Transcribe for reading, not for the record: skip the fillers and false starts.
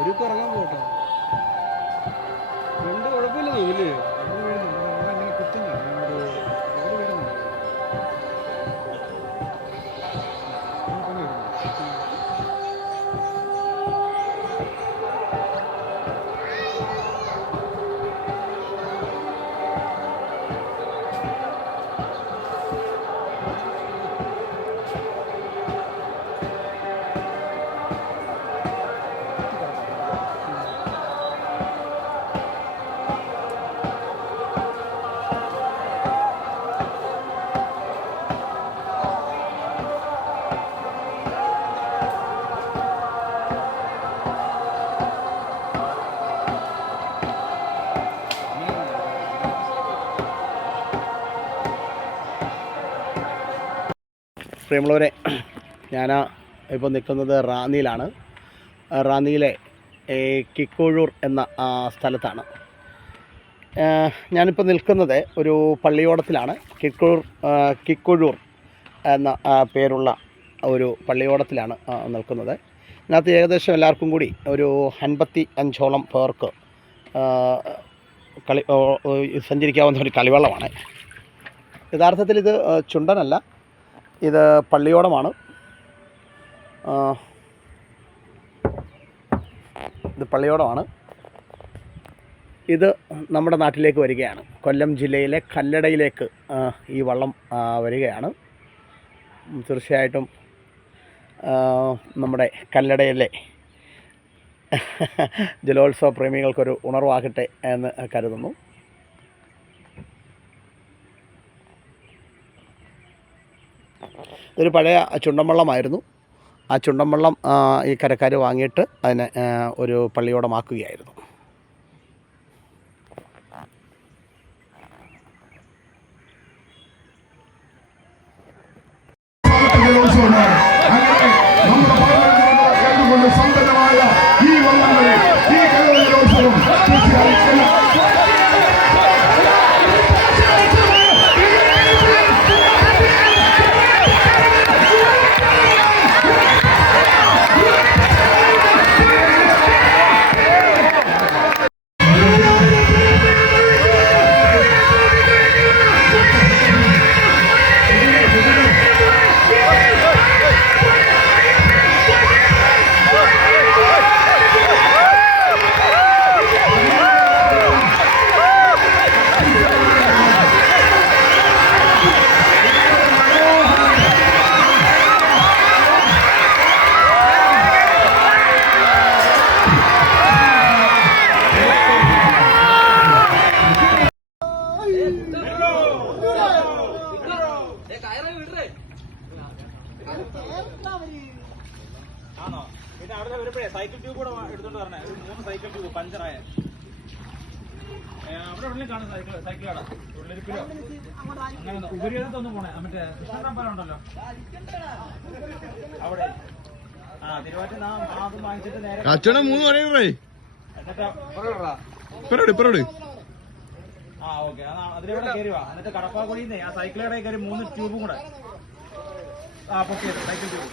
ഒരു കറങ്ങാൻ പോട്ടെ കൊണ്ട് കുഴപ്പമില്ല തോന്നില്ലേ അങ്ങനെ കുത്തുന്ന പ്രിയമുള്ളവരെ, ഞാൻ ഇപ്പോൾ നിൽക്കുന്നത് റാന്നിയിലാണ്. റാന്നിയിലെ കിക്കോഴൂർ എന്ന സ്ഥലത്താണ്. ഞാനിപ്പോൾ നിൽക്കുന്നത് ഒരു പള്ളിയോടത്തിലാണ്. കിക്കോഴൂർ എന്ന പേരുള്ള ഒരു പള്ളിയോടത്തിലാണ് നിൽക്കുന്നത്. ഇതിനകത്ത് ഏകദേശം എല്ലാവർക്കും കൂടി ഒരു 55ഓളം പേർക്ക് സഞ്ചരിക്കാവുന്ന ഒരു കളിവള്ളമാണ്. യഥാർത്ഥത്തിൽ ഇത് ചുണ്ടനല്ല, ഇത് പള്ളിയോടമാണ്. ഇത് പള്ളിയോടമാണ്. ഇത് നമ്മുടെ നാട്ടിലേക്ക് വരികയാണ്. കൊല്ലം ജില്ലയിലെ കല്ലടയിലേക്ക് ഈ വള്ളം വരികയാണ്. തീർച്ചയായിട്ടും നമ്മുടെ കല്ലടയിലെ ജലോത്സവ പ്രേമികൾക്കൊരു ഉണർവാകട്ടെ എന്ന് കരുതുന്നു. ഇതൊരു പഴയ ചുണ്ടൻവള്ളമായിരുന്നു. ആ ചുണ്ടൻവള്ളം ഈ കരക്കാർ വാങ്ങിയിട്ട് അതിനെ ഒരു പള്ളിയോടമാക്കുകയായിരുന്നു. ആണോ? പിന്നെ അവിടെ വരുമ്പോഴേ സൈക്കിൾ ട്യൂബ് കൂടെ എടുത്തോണ്ട് പറഞ്ഞേ. 3 സൈക്കിൾ ട്യൂബ് പഞ്ചറായ അവിടെ ഉള്ളിൽ കാണും. സൈക്കിൾ കട ഉള്ളിരിപ്പിലോ അങ്ങനെ ഉപരിയൊന്നും പോണേ. മറ്റേ കൃഷ്ണറാമ്പലം ഉണ്ടല്ലോ അവിടെ. തിരുവാറ്റി അതും വാങ്ങിച്ചിട്ട് നേരെ ഓക്കെ. അതിലൂടെ കയറി വാ. എന്നിട്ട് കടപ്പാക്കുടിന്ന് ആ സൈക്കിളുടെ കയറി 3 ട്യൂബും കൂടെ പൊക്കിയത് സൈക്കിൾ ട്യൂബ്.